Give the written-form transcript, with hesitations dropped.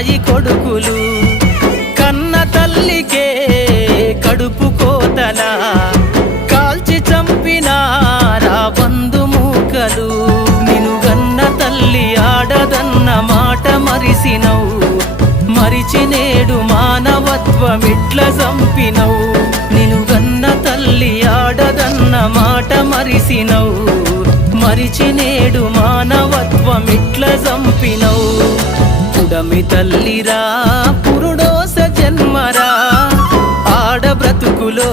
కసాయి కొడుకులు కన్న తల్లికే కడుపు కోతలా కాల్చి చంపినారా బంధుమూకలు నిన్ను గన్న తల్లి ఆడదన్న మాట మరిసినవు మరిచి నేడు మానవత్వమిట్ల చంపినవు నిన్ను గన్న తల్లి ఆడదన్న మాట మరిసినవు మరిచి నేడు మానవత్వమిట్ల చంపినవు పుడమి తల్లిరా పురుడోస జన్మరా ఆడ బ్రతుకులో